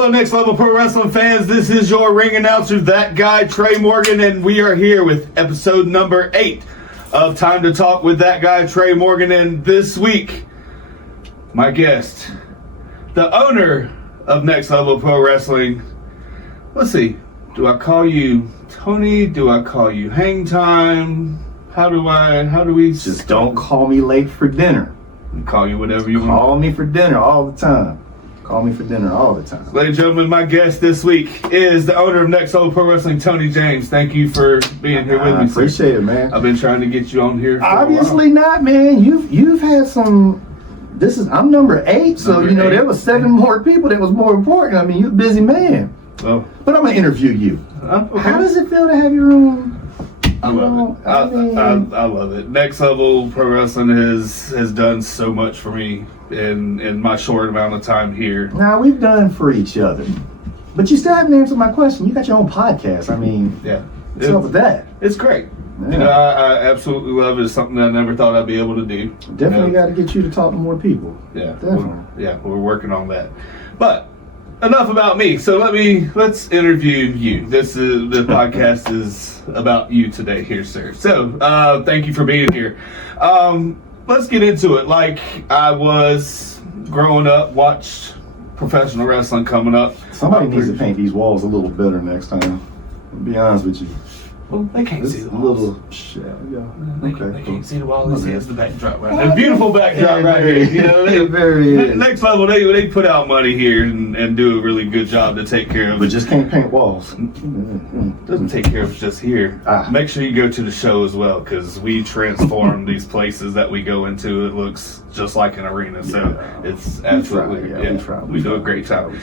Hello, Next Level Pro Wrestling fans. This is your ring announcer, That Guy Trey Morgan, and we are here with episode number 8 of Time to Talk with That Guy Trey Morgan. And this week, my guest, the owner of Next Level Pro Wrestling. Let's see. Do I call you Tony? Do I call you Hangtyme? How do we... Just don't call me late for dinner. Call you whatever you want. Call me for dinner all the time. Call me for dinner all the time. Ladies and gentlemen, my guest this week is the owner of Next Level Pro Wrestling, Tony James. Thank you for being here with me, sir. I appreciate it, man. I've been trying to get you on here for Obviously not, man. You've had some... I'm number 8, so there was 7 more people that was more important. I mean, you're a busy man. Oh. But I'm gonna interview you. Okay. How does it feel to have your own? I love it. I love it. Next Level Pro Wrestling has done so much for me in my short amount of time here. Now, we've done for each other, but you still haven't answered my question. You got your own podcast. I mean, yeah, what's up with that? It's great. Yeah. I absolutely love it. It's something that I never thought I'd be able to do. Definitely got to get you to talk to more people. Yeah, definitely. We're working on that. But enough about me. So let's interview you. The podcast is about you today here, sir. So thank you for being here. Let's get into it. Like I was growing up, watched professional wrestling coming up. Somebody needs to paint these walls a little better next time. I'll be honest with you. Well, they can't see the walls. Little shit. Yeah. They can't see the walls. They see the backdrop right there. Beautiful backdrop right here. You know, Next Level, they put out money here and do a really good job to take care of. But just can't paint walls. Doesn't take care of just here. Make sure you go to the show as well, because we transform these places that we go into. It looks just like an arena, so it's absolutely we do a great job.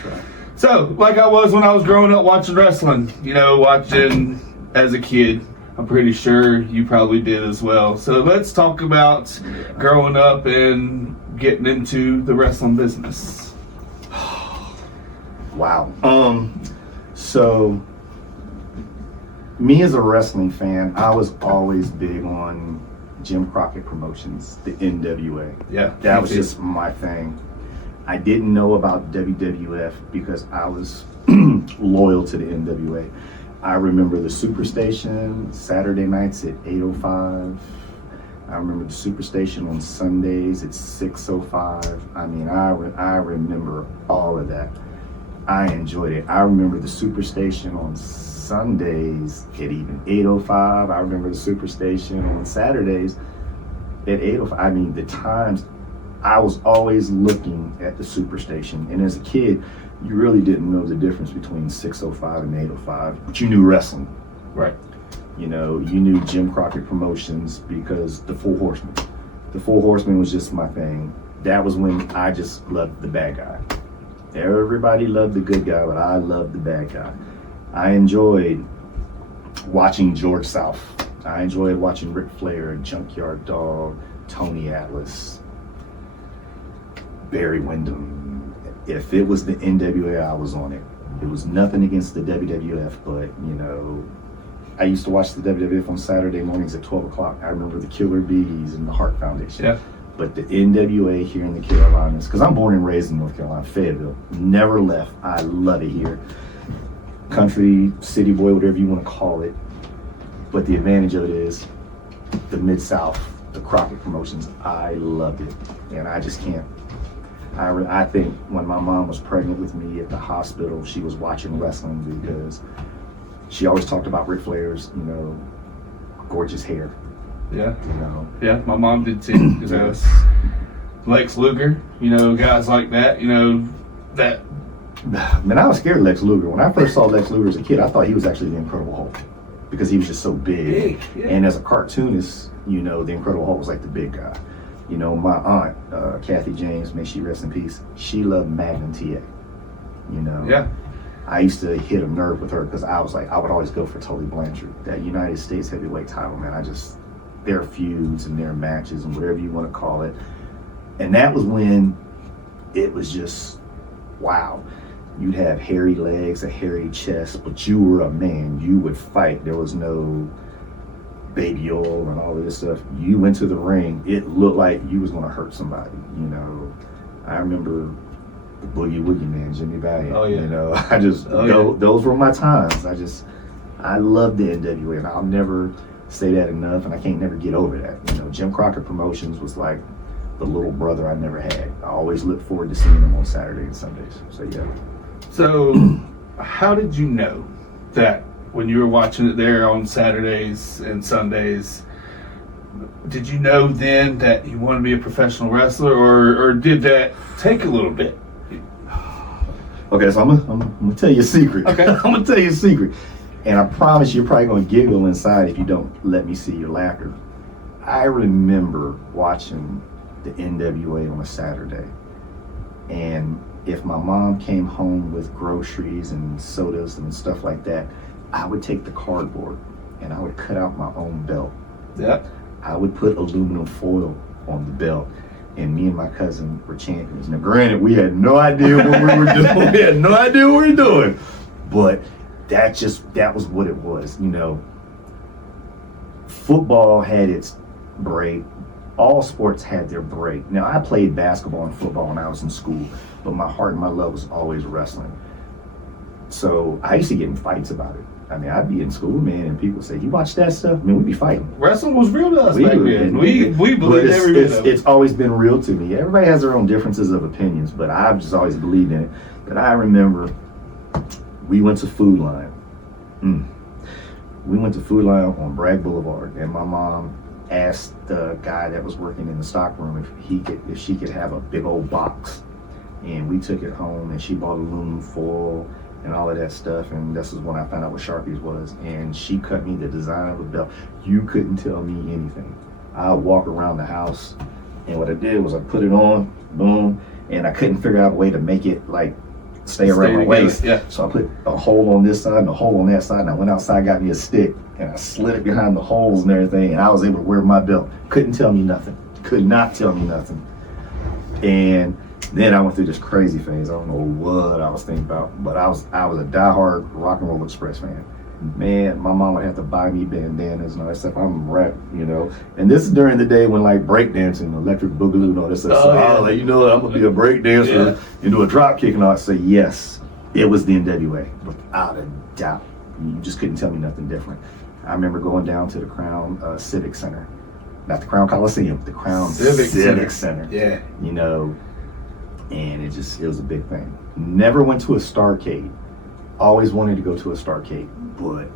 So, like I was when I was growing up watching wrestling, watching as a kid. I'm pretty sure you probably did as well. So let's talk about growing up and getting into the wrestling business. Wow. So me as a wrestling fan, I was always big on Jim Crockett Promotions, the NWA. Yeah. That was just my thing. I didn't know about WWF because I was loyal to the NWA. I remember the Superstation Saturday nights at 8:05. I remember the Superstation on Sundays at 6:05. I mean, I remember all of that. I enjoyed it. I remember the Superstation on Sundays at even 8:05. I remember the Superstation on Saturdays at 8:05. I mean, the times, I was always looking at the Superstation. And as a kid, you really didn't know the difference between 6:05 and 8:05, but you knew wrestling. Right. You knew Jim Crockett Promotions because the Four Horsemen. The Four Horsemen was just my thing. That was when I just loved the bad guy. Everybody loved the good guy, but I loved the bad guy. I enjoyed watching George South. I enjoyed watching Ric Flair, Junkyard Dog, Tony Atlas, Barry Windham. If it was the NWA, I was on it. It was nothing against the WWF, but I used to watch the WWF on Saturday mornings at 12 o'clock. I remember the Killer Bees and the Hart Foundation. Yeah. But the NWA here in the Carolinas, because I'm born and raised in North Carolina, Fayetteville, never left. I love it here. Country, city boy, whatever you want to call it. But the advantage of it is the Mid-South, the Crockett Promotions, I loved it. And I just can't. I think when my mom was pregnant with me at the hospital, she was watching wrestling because she always talked about Ric Flair's, gorgeous hair. Yeah. Yeah, my mom did too. Lex Luger, guys like that, that. Man, I was scared of Lex Luger. When I first saw Lex Luger as a kid, I thought he was actually the Incredible Hulk because he was just so big. Yeah. And as a cartoonist, the Incredible Hulk was like the big guy. My aunt, Kathy James, may she rest in peace, she loved Magnum TA. Yeah. I used to hit a nerve with her because I would always go for Tully Blanchard. That United States heavyweight title, man, their feuds and their matches and whatever you want to call it. And that was when it was just, wow. You'd have hairy legs, a hairy chest, but you were a man. You would fight. There was no baby oil and all of this stuff. You went to the ring, it looked like you was going to hurt somebody. I remember the Boogie Woogie Man, Jimmy Valiant. Oh, yeah. You know, I just, those were my times. I loved the NWA, and I'll never say that enough, and I can't never get over that. You know, Jim Crockett Promotions was like the little brother I never had. I always look forward to seeing him on Saturday and Sundays. So, yeah. So, how did you know that when you were watching it there on Saturdays and Sundays, did you know then that you wanted to be a professional wrestler, or did that take a little bit? Okay, so I'm gonna tell you a secret. Okay. I'm gonna tell you a secret. And I promise you're probably gonna giggle inside if you don't let me see your laughter. I remember watching the NWA on a Saturday, and if my mom came home with groceries and sodas and stuff like that, I would take the cardboard and I would cut out my own belt. Yeah. I would put aluminum foil on the belt, and me and my cousin were champions. Now, granted, we had no idea what we were doing. We had no idea what we were doing, but that was what it was. You know, football had its break. All sports had their break. Now, I played basketball and football when I was in school, but my heart and my love was always wrestling. So I used to get in fights about it. I mean, I'd be in school, man, and people say, "You watch that stuff?" I mean, we'd be fighting. Wrestling was real to us back then. We believed every bit of it. It's always been real to me. Everybody has their own differences of opinions, but I've just always believed in it. But I remember we went to Food Line. We went to Food Line on Bragg Boulevard, and my mom asked the guy that was working in the stock room if she could have a big old box, and we took it home, and she bought aluminum foil and all of that stuff, and this is when I found out what Sharpies was, and she cut me the design of a belt. You couldn't tell me anything. I'd walk around the house, and what I did was I put it on, boom, and I couldn't figure out a way to make it like stay around my waist. Yeah. So I put a hole on this side and a hole on that side, and I went outside, got me a stick, and I slid it behind the holes and everything, and I was able to wear my belt. Couldn't tell me nothing. Could not tell me nothing. And then I went through this crazy phase. I don't know what I was thinking about, but I was a diehard Rock and Roll Express fan. Man, my mom would have to buy me bandanas and all that stuff. I'm rap, you know. And this is during the day when like breakdancing, electric boogaloo and all that stuff. So I'll let you know I'm gonna be a breakdancer and do a drop kick, and I'd say yes, it was the NWA, without a doubt. You just couldn't tell me nothing different. I remember going down to the Crown Civic Center, not the Crown Coliseum, the Crown Civic Center. Yeah, you know. And it was a big thing. Never went to a Starrcade. Always wanted to go to a Starrcade, but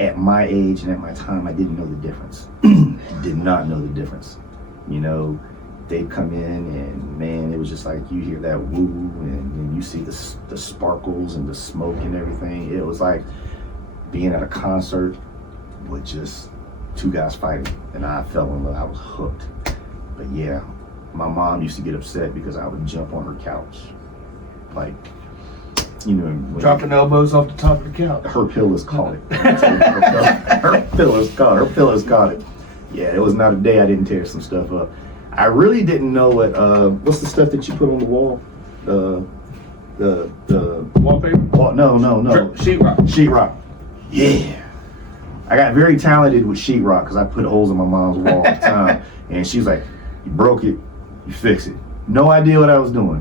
at my age and at my time, I didn't know the difference. Did not know the difference. You know, they'd come in and man, it was just like you hear that woo and you see the sparkles and the smoke and everything. It was like being at a concert with just two guys fighting, and I fell in love. I was hooked. But yeah. My mom used to get upset because I would jump on her couch. Like, you know. Dropping elbows off the top of the couch. Her pillows caught it. Her pillows caught it. Yeah, it was not a day I didn't tear some stuff up. I really didn't know what's the stuff that you put on the wall? The wallpaper? No. Sheetrock. Sheetrock. Yeah. I got very talented with sheetrock because I put holes in my mom's wall all the time. And she's like, "You broke it. You fix it." No idea what I was doing.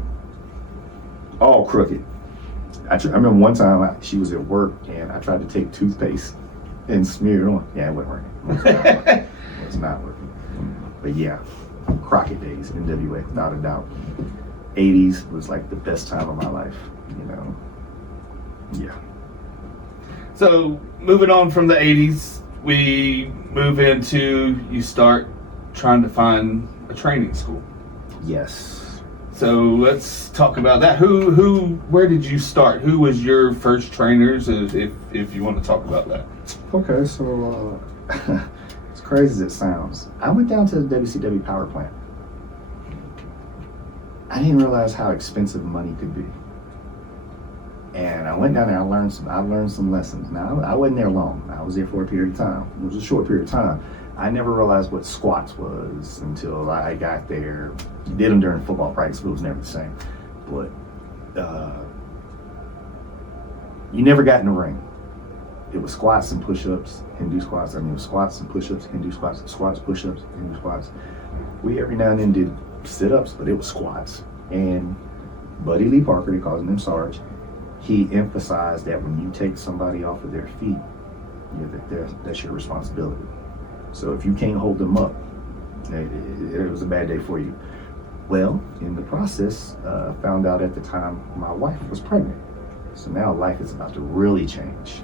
All crooked. I remember one time she was at work and I tried to take toothpaste and smear it on. Yeah, it wasn't working. It was not working. But yeah, Crockett days, NWA, without a doubt. 80s was like the best time of my life, you know. Yeah. So moving on from the 80s, we move into, you start trying to find a training school. Yes. So let's talk about that. Where did you start? Who was your first trainers, if you want to talk about that? Okay, so as crazy as it sounds, I went down to the WCW power plant. I didn't realize how expensive money could be. And I went down there, I learned some lessons. Now, I wasn't there long. I was there for a period of time. It was a short period of time. I never realized what squats was until I got there. Did them during football practice, but it was never the same. But you never got in the ring. It was squats and push-ups, Hindu squats. I mean, it was squats and push-ups, Hindu squats, squats, push-ups, Hindu squats. We every now and then did sit-ups, but it was squats. And Buddy Lee Parker, they calls him Sarge, he emphasized that when you take somebody off of their feet, that's your responsibility. So if you can't hold them up, it was a bad day for you. Well, in the process, found out at the time my wife was pregnant. So now life is about to really change.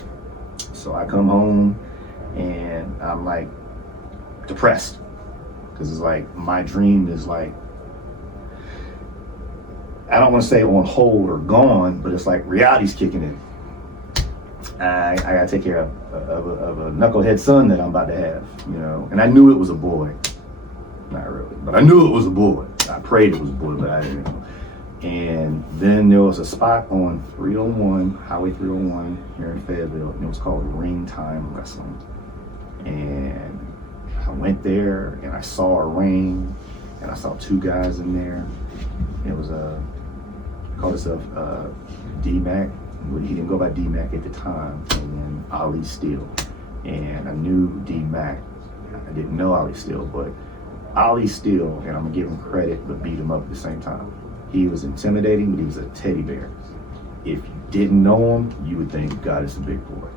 So I come home and I'm like depressed, because it's like my dream is like, I don't want to say on hold or gone, but it's like reality's kicking in. I gotta take care of a knucklehead son that I'm about to have, you know. And I knew it was a boy. Not really, but I knew it was a boy. I prayed it was a boy, but I didn't know. And then there was a spot on 301, Highway 301 here in Fayetteville, and it was called Hangtyme Wrestling. And I went there and I saw a ring, and I saw two guys in there. It was called himself D-Mac. He didn't go by D-Mac at the time, and then Ali Steele. And I knew D-Mac. I didn't know Ali Steele, but Ali Steele, and I'm gonna give him credit, but beat him up at the same time. He was intimidating, but he was a teddy bear. If you didn't know him, you would think, God, it's a big boy.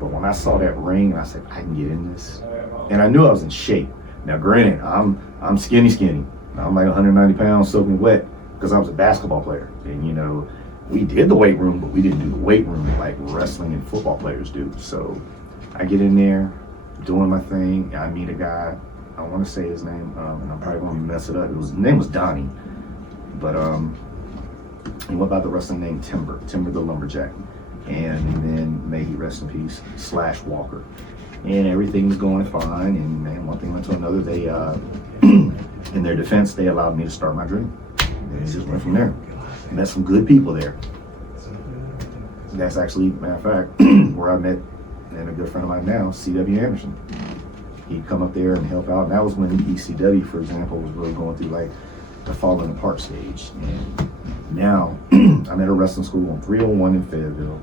But when I saw that ring, I said, I can get in this. And I knew I was in shape. Now, granted, I'm skinny. I'm like 190 pounds soaking wet, because I was a basketball player. And, you know, we did the weight room, but we didn't do the weight room like wrestling and football players do. So I get in there, doing my thing, and I meet a guy. I want to say his name, and I'm probably going to mess it up. His name was Donnie, but he went by the wrestling name Timber the Lumberjack. And then, may he rest in peace, Slash Walker. And everything was going fine, and man, one thing went to another. They, in their defense, they allowed me to start my dream. And it just went from there. Met some good people there. That's actually, matter of fact, where I met, and a good friend of mine now, C.W. Anderson. He'd come up there and help out. And that was when ECW, for example, was really going through like the falling apart stage. And now I'm at a wrestling school on 301 in Fayetteville.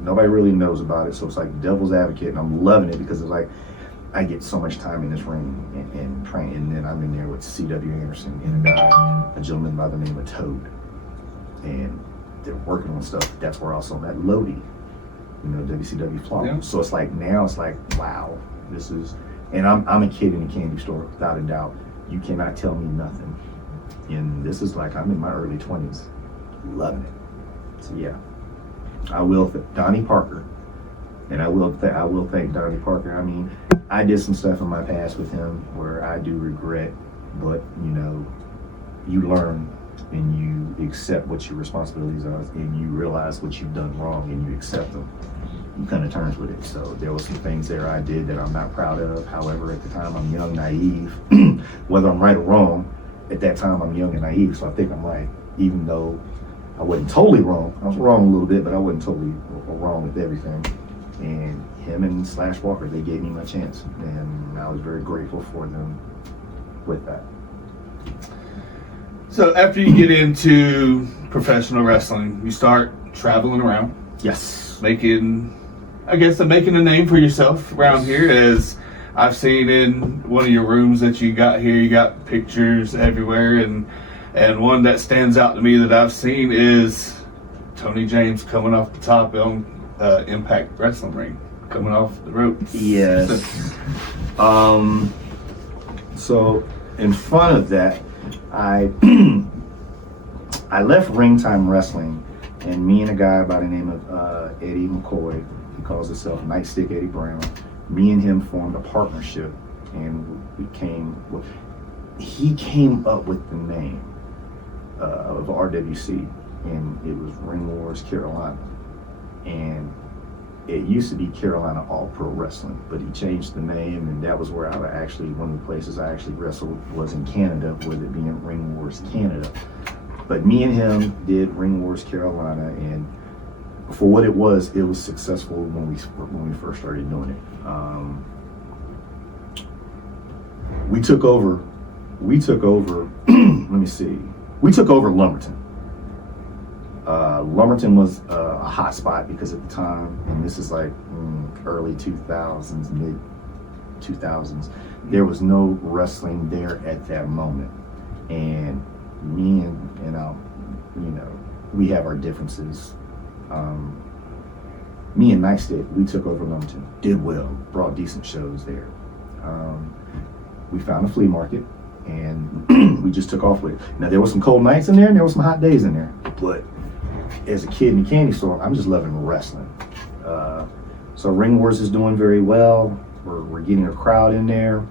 Nobody really knows about it, so it's like devil's advocate, and I'm loving it because it's like I get so much time in this ring and train. And then I'm in there with C.W. Anderson and a gentleman by the name of Toad. And they're working on stuff. That's where also met Lodi, you know, WCW Flop. Yeah. So it's like, now it's like, wow, this is, and I'm a kid in a candy store, without a doubt. You cannot tell me nothing. And this is like, I'm in my early 20s, loving it. So yeah, I will Donnie Parker, and I will thank Donnie Parker. I mean, I did some stuff in my past with him where I do regret, but you know, you learn and you accept what your responsibilities are, and you realize what you've done wrong, and you accept them. You come to terms with it. So there were some things there I did that I'm not proud of. However, at the time I'm young, naive. Whether I'm right or wrong, at that time I'm young and naive, so I think I'm right, even though I wasn't totally wrong. I was wrong a little bit, but I wasn't totally wrong with everything. And him and Slash Walker, they gave me my chance, and I was very grateful for them with that. So after you get into professional wrestling, you start traveling around. Yes. Making a name for yourself around here. As I've seen in one of your rooms that you got here, you got pictures everywhere, and one that stands out to me that I've seen is Tony James coming off the top on Impact Wrestling ring, coming off the ropes. Yes. So in front of that, I left Ringtime Wrestling, and me and a guy by the name of Eddie McCoy, he calls himself Nightstick Eddie Brown, me and him formed a partnership, and he came up with the name of RWC, and it was Ring Wars Carolina. And it used to be Carolina All Pro Wrestling, but he changed the name, and that was where one of the places I actually wrestled was in Canada, with it being Ring Wars Canada. But me and him did Ring Wars Carolina, and for what it was successful when we first started doing it. We took over, let me see, we took over Lumberton. Lumberton was a hot spot because at the time, and this is like early 2000s, mid 2000s, there was no wrestling there at that moment. And me and you know, we have our differences. Me and Nightstick, we took over Lumberton, did well, brought decent shows there. We found a flea market, and we just took off with it. Now, there were some cold nights in there, and there were some hot days in there, but as a kid in the candy store, I'm just loving wrestling. So Ring Wars is doing very well. We're getting a crowd in there.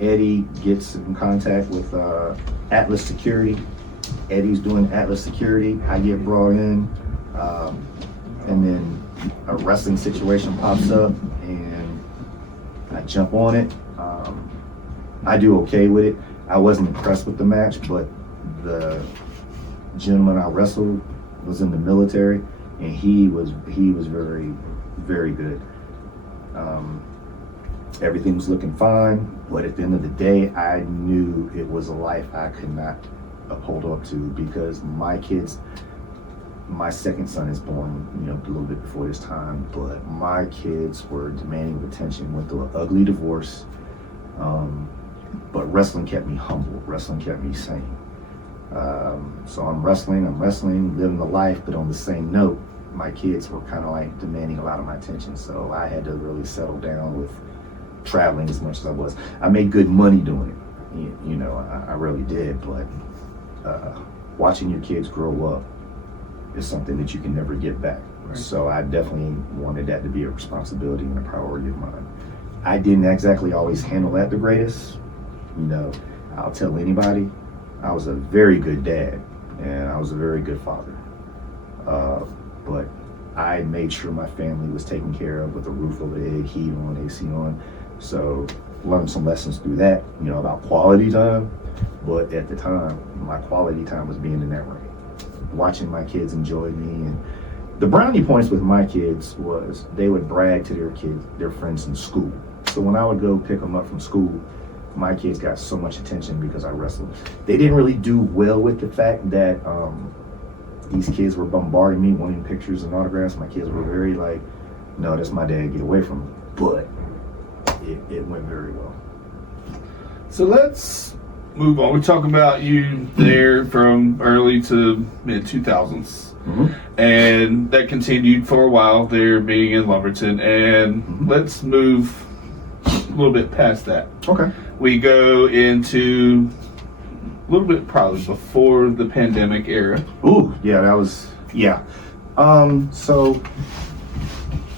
Eddie gets in contact with Atlas Security. Eddie's doing Atlas Security. I get brought in, and then a wrestling situation pops up, and I jump on it. I do okay with it. I wasn't impressed with the match, but the gentleman I wrestled was in the military, and he was very, very good. Everything was looking fine, but at the end of the day, I knew it was a life I could not hold up to, because my second son is born, you know, a little bit before this time, but my kids were demanding attention, went through an ugly divorce, but wrestling kept me humble, wrestling kept me sane. So I'm wrestling, living the life, but on the same note, my kids were kind of like demanding a lot of my attention, so I had to really settle down with traveling as much as I was. I made good money doing it, you know, I really did, but watching your kids grow up is something that you can never get back. Right. So I definitely wanted that to be a responsibility and a priority of mine. I didn't exactly always handle that the greatest. You know, I'll tell anybody, I was a very good dad and I was a very good father. But I made sure my family was taken care of with a roof over the head, heat on, AC on. So learned some lessons through that, you know, about quality time. But at the time, my quality time was being in that ring, watching my kids enjoy me. And the brownie points with my kids was they would brag to their friends in school. So when I would go pick them up from school, my kids got so much attention because I wrestled. They didn't really do well with the fact that these kids were bombarding me, wanting pictures and autographs. My kids were very like, no, that's my dad, get away from him. But it went very well. So let's move on. We talk about you there from early to mid 2000s, and that continued for a while there, being in Lumberton. And let's move a little bit past that. Okay. We go into a little bit probably before the pandemic era. Ooh, yeah, that was, yeah. So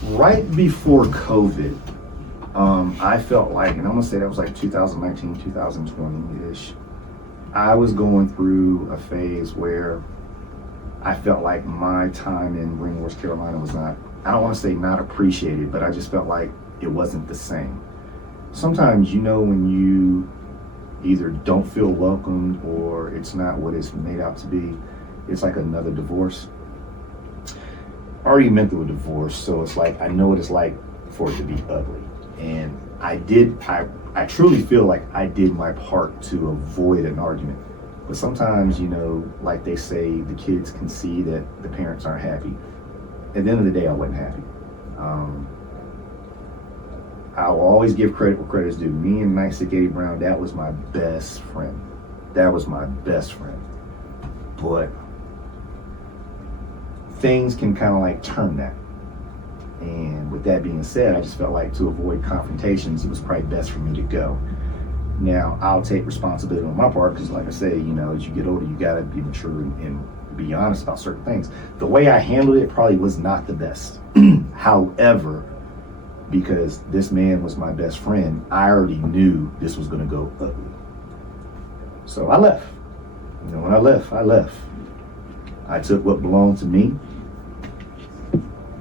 right before COVID, I felt like, and I'm gonna say that was like 2019, 2020-ish, I was going through a phase where I felt like my time in Ring Wars Carolina was not, I don't wanna say not appreciated, but I just felt like it wasn't the same. Sometimes, you know, when you either don't feel welcomed or it's not what it's made out to be, it's like another divorce. I already been through a divorce, so it's like I know what it's like for it to be ugly. And I truly feel like I did my part to avoid an argument. But sometimes, you know, like they say, the kids can see that the parents aren't happy. At the end of the day, I wasn't happy. I will always give credit where credit's due. Me and Nightstick Eddie Brown, that was my best friend. That was my best friend. But things can kind of like turn that. And with that being said, I just felt like to avoid confrontations, it was probably best for me to go. Now, I'll take responsibility on my part because, like I say, you know, as you get older, you got to be mature and be honest about certain things. The way I handled it probably was not the best. However, because this man was my best friend, I already knew this was going to go ugly. So I left. You know, when I left, I left. I took what belonged to me.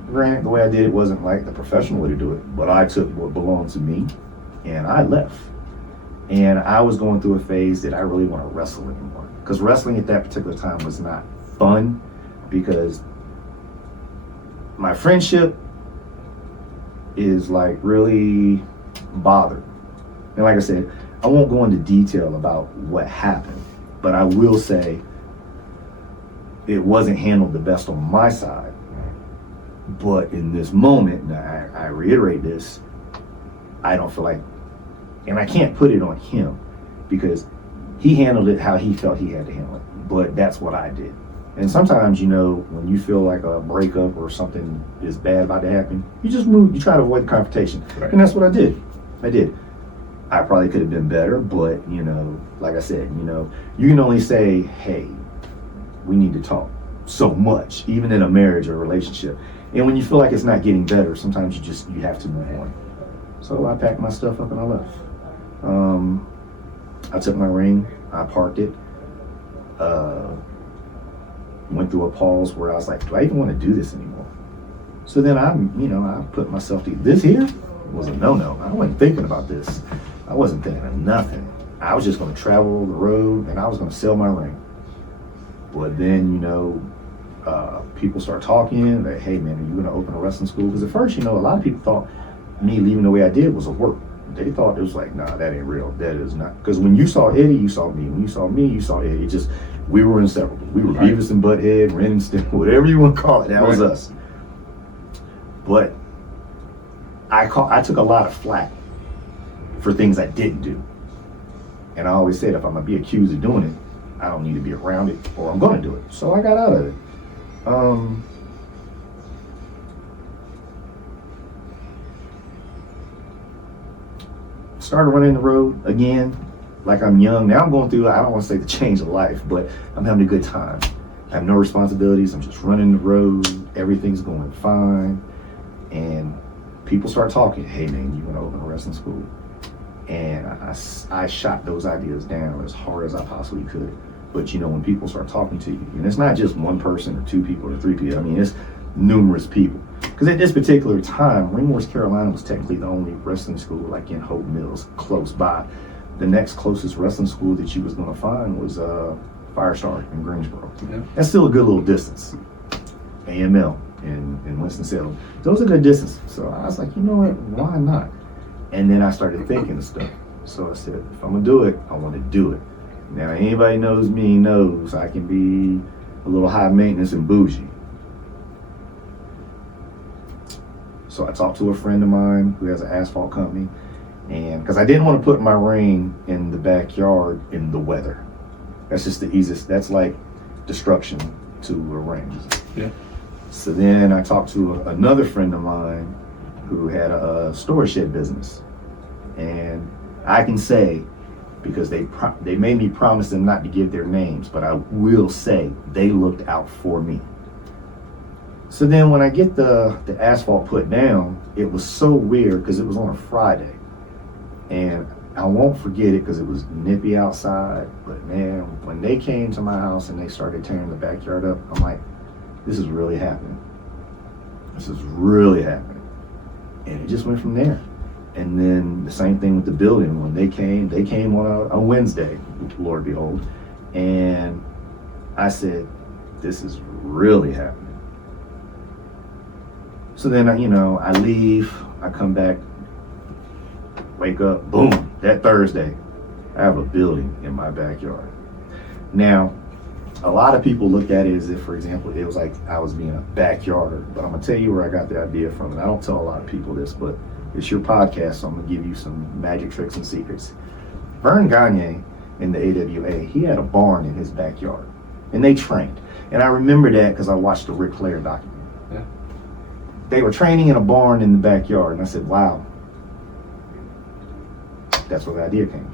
Granted, the way I did it wasn't like the professional way to do it, but I took what belonged to me and I left. And I was going through a phase that I really want to wrestle anymore. Because wrestling at that particular time was not fun, because my friendship is like really bothered. And like I said, I won't go into detail about what happened, but I will say it wasn't handled the best on my side. But in this moment, and I reiterate this, I don't feel like, and I can't put it on him, because he handled it how he felt he had to handle it. But that's what I did. And sometimes, you know, when you feel like a breakup or something is bad about to happen, you just move, you try to avoid the confrontation. Right. And that's what I did. I probably could have been better, but, you know, like I said, you know, you can only say, hey, we need to talk so much, even in a marriage or a relationship. And when you feel like it's not getting better, sometimes you have to move on. So I packed my stuff up and I left. I took my ring, I parked it, went through a pause where I was like, do I even want to do this anymore? So then I put myself to, this here was a no-no. I wasn't thinking about this. I wasn't thinking of nothing. I was just going to travel the road and I was going to sell my ring. But then, you know, people start talking, like, hey man, are you going to open a wrestling school? Because at first, you know, a lot of people thought me leaving the way I did was a work. They thought it was like, nah, that ain't real. That is not. Because when you saw Eddie, you saw me. When you saw me, you saw Eddie. We were inseparable. We were Beavis and Butthead, Ren and Stimpy, whatever you want to call it. That was us. But I took a lot of flack for things I didn't do. And I always said, if I'm going to be accused of doing it, I don't need to be around it, or I'm going to do it. So I got out of it. Started running the road again, like I'm young. Now I'm going through, I don't want to say the change of life, but I'm having a good time. I have no responsibilities. I'm just running the road. Everything's going fine. And people start talking, hey man, you want to open a wrestling school? And I shot those ideas down as hard as I possibly could. But you know, when people start talking to you, and it's not just one person or two people or three people, I mean, it's numerous people. Because at this particular time, Ring, North Carolina was technically the only wrestling school like in Hope Mills, close by. The next closest wrestling school that you was going to find was Firestar in Greensboro. Yeah. That's still a good little distance. AML in Winston-Salem. Those are good distances. So I was like, you know what, why not? And then I started thinking of stuff. So I said, if I'm going to do it, I want to do it. Now, anybody knows me knows I can be a little high maintenance and bougie. So I talked to a friend of mine who has an asphalt company, and because I didn't want to put my ring in the backyard in the weather. That's just the easiest, that's like destruction to a ring. Yeah. So then I talked to another friend of mine who had a storage shed business. And I can say, because they made me promise them not to give their names, but I will say they looked out for me. So then when I get the asphalt put down, it was so weird because it was on a Friday. And I won't forget it because it was nippy outside. But man, when they came to my house and they started tearing the backyard up, I'm like, this is really happening. This is really happening. And it just went from there. And then the same thing with the building. When they came on a Wednesday, Lord behold. And I said, this is really happening. So then, I leave, I come back, wake up, boom, that Thursday, I have a building in my backyard. Now, a lot of people look at it as if, for example, it was like I was being a backyarder, but I'm gonna tell you where I got the idea from. And I don't tell a lot of people this, but it's your podcast, so I'm gonna give you some magic tricks and secrets. Vern Gagne in the AWA, he had a barn in his backyard, and they trained. And I remember that because I watched the Ric Flair documentary. Yeah. They were training in a barn in the backyard, and I said, wow, that's where the idea came.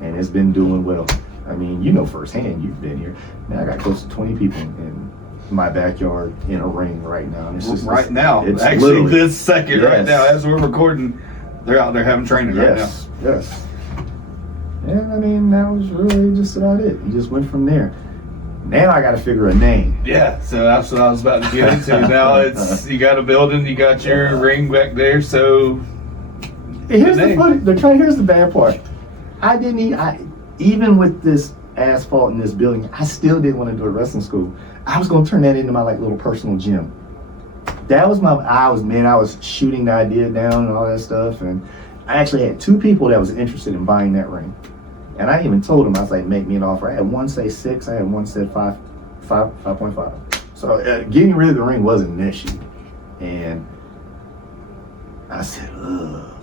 And it's been doing well. I mean, you know firsthand, you've been here. Now I got close to 20 people in my backyard in a ring right now. And it's just now, it's actually this second, yes. Right now, as we're recording, they're out there having training right now. Yes. And I mean, that was really just about it. You just went from there. Now I got to figure a name. Yeah, so that's what I was about to get into. Now you got a building, you got your ring back there, so here's the bad part. Even with this asphalt in this building, I still didn't want to do a wrestling school. I was going to turn that into my little personal gym. That was I was shooting the idea down and all that stuff. And I actually had two people that was interested in buying that ring. And I even told them, I was like, make me an offer. I had one say 6, I had one said 5.5. So getting rid of the ring wasn't an issue. And I said, ugh.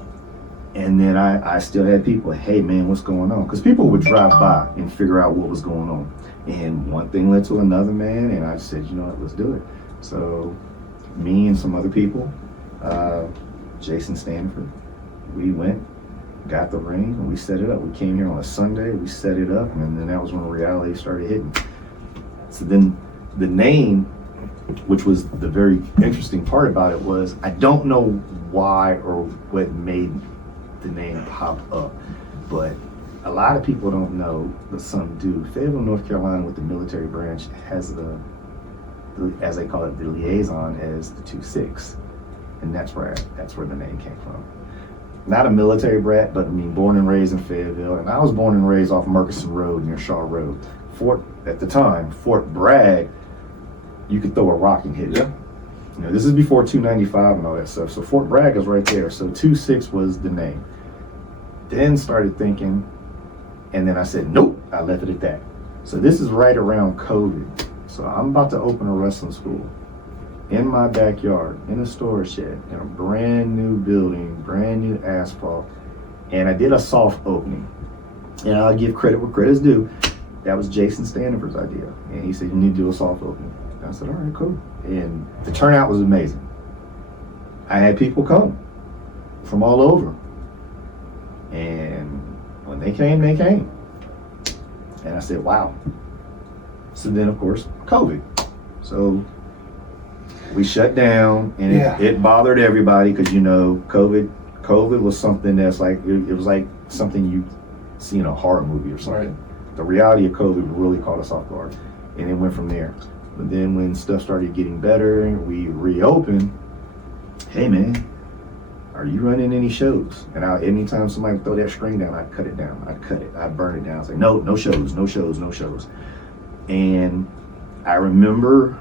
And then I still had people, hey man, what's going on? Because people would drive by and figure out what was going on. And one thing led to another, man, and I said, you know what, let's do it. So me and some other people, Jason Stanford, we went, got the ring, and we set it up. We came here on a Sunday, we set it up, and then that was when reality started hitting. So then the name, which was the very interesting part about it, was I don't know why or what made the name pop up, but a lot of people don't know, but some do. Fayetteville, North Carolina, with the military branch, has the as they call it, the liaison as the 2-6, and that's where the name came from. Not a military brat, but I mean, born and raised in Fayetteville, and I was born and raised off Murchison Road near Shaw Road. At the time, Fort Bragg, you could throw a rock and hit it. Yeah. You know, this is before 295 and all that stuff. So Fort Bragg is right there. So 2-6 was the name. Then started thinking, and then I said, nope, I left it at that. So this is right around COVID. So I'm about to open a wrestling school in my backyard, in a storage shed, in a brand new building, brand new asphalt. And I did a soft opening. And I'll give credit where credit's due. That was Jason Stanford's idea. And he said, you need to do a soft opening. I said, all right, cool. And the turnout was amazing. I had people come from all over. And when they came, they came. And I said, wow. So then, of course, COVID. So we shut down, and it bothered everybody because, you know, COVID was something that's like, it was like something you see in a horror movie or something. Right. The reality of COVID really caught us off guard. And it went from there. But then when stuff started getting better and we reopened, hey man, are you running any shows? And anytime somebody would throw that string down, I'd cut it down. I'd cut it. I'd burn it down. It's like, no shows, no shows, no shows. And I remember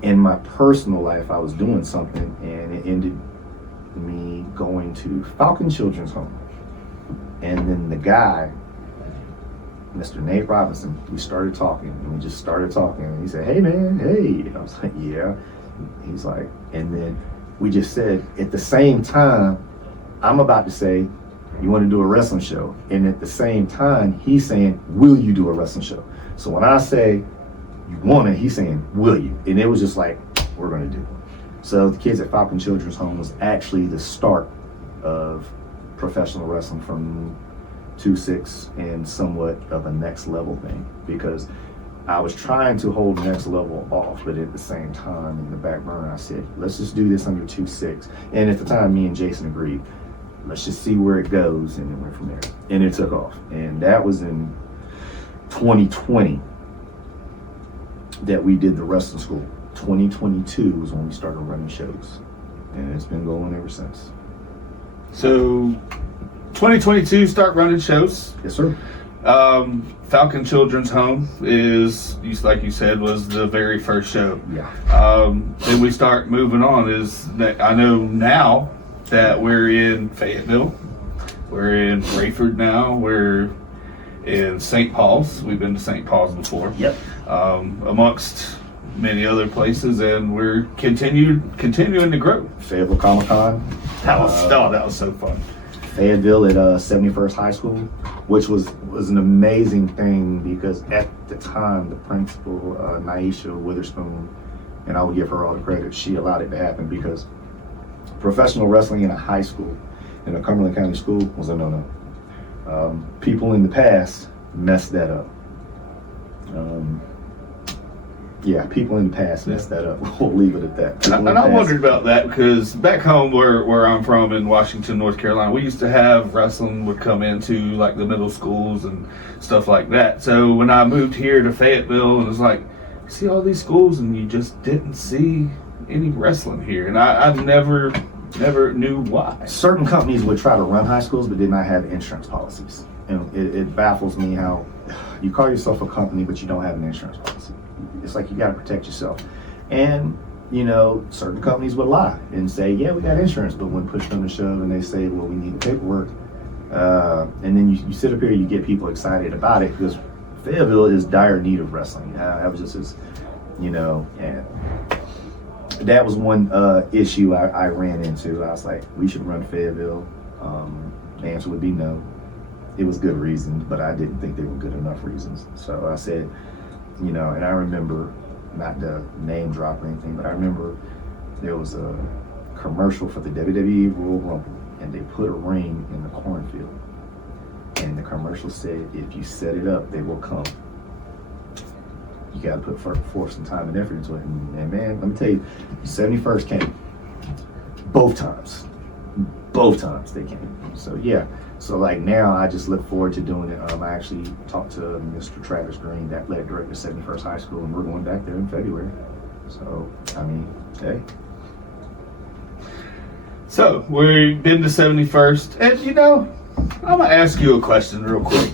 in my personal life, I was doing something and it ended me going to Falcon Children's Home. And then the guy, Mr. Nate Robinson, we started talking, and we just started talking, and he said, hey man, hey. And I was like, yeah. He's like, and then we just said, at the same time, I'm about to say, you want to do a wrestling show? And at the same time, he's saying, will you do a wrestling show? So when I say, you want it, he's saying, will you? And it was just like, we're going to do it. So the kids at Falcon Children's Home was actually the start of professional wrestling from 2-6 and somewhat of a next level thing, because I was trying to hold next level off, but at the same time in the back burner I said, let's just do this under 2-6. And at the time me and Jason agreed, let's just see where it goes, and it went from there. And it took off. And that was in 2020 that we did the wrestling school. 2022 was when we started running shows, and it's been going ever since. So 2022, start running shows. Yes, sir. Falcon Children's Home is, like you said, was the very first show. Yeah. Then we start moving on. Is that I know now that we're in Fayetteville, we're in Rayford now, we're in St. Paul's. We've been to St. Paul's before. Yep. Amongst many other places, and we're continuing to grow. Fayetteville Comic-Con. That was so fun. Fayetteville at 71st High School, which was an amazing thing, because at the time the principal, Naisha Witherspoon, and I will give her all the credit, she allowed it to happen, because professional wrestling in a high school, in a Cumberland County school, was a no-no. People in the past messed that up. People in the past messed that up. We'll leave it at that. And I wondered about that, because back home where I'm from in Washington, North Carolina, we used to have wrestling would come into like the middle schools and stuff like that. So when I moved here to Fayetteville, it was like, you see all these schools and you just didn't see any wrestling here. And I never knew why. Certain companies would try to run high schools but did not have insurance policies. And it baffles me how you call yourself a company but you don't have an insurance policy. It's like you got to protect yourself. And, you know, certain companies would lie and say, yeah, we got insurance, but when pushed on the shove and they say, well, we need the paperwork, and then you sit up here, you get people excited about it, because Fayetteville is dire need of wrestling. I was just as, you know, and that was one issue I ran into. I was like, we should run Fayetteville. The answer would be no. It was good reasons, but I didn't think they were good enough reasons. So I said, you know, and I remember, not to name drop or anything, but I remember there was a commercial for the WWE Royal Rumble, and they put a ring in the cornfield. And the commercial said, if you set it up, they will come. You got to put forth some time and effort into it. And man, let me tell you, 71st came. Both times they came. So yeah. So like now, I just look forward to doing it. I actually talked to Mr. Travis Green, that athletic director of 71st High School, and we're going back there in February. So I mean, hey. So we've been to 71st, and you know, I'm gonna ask you a question real quick.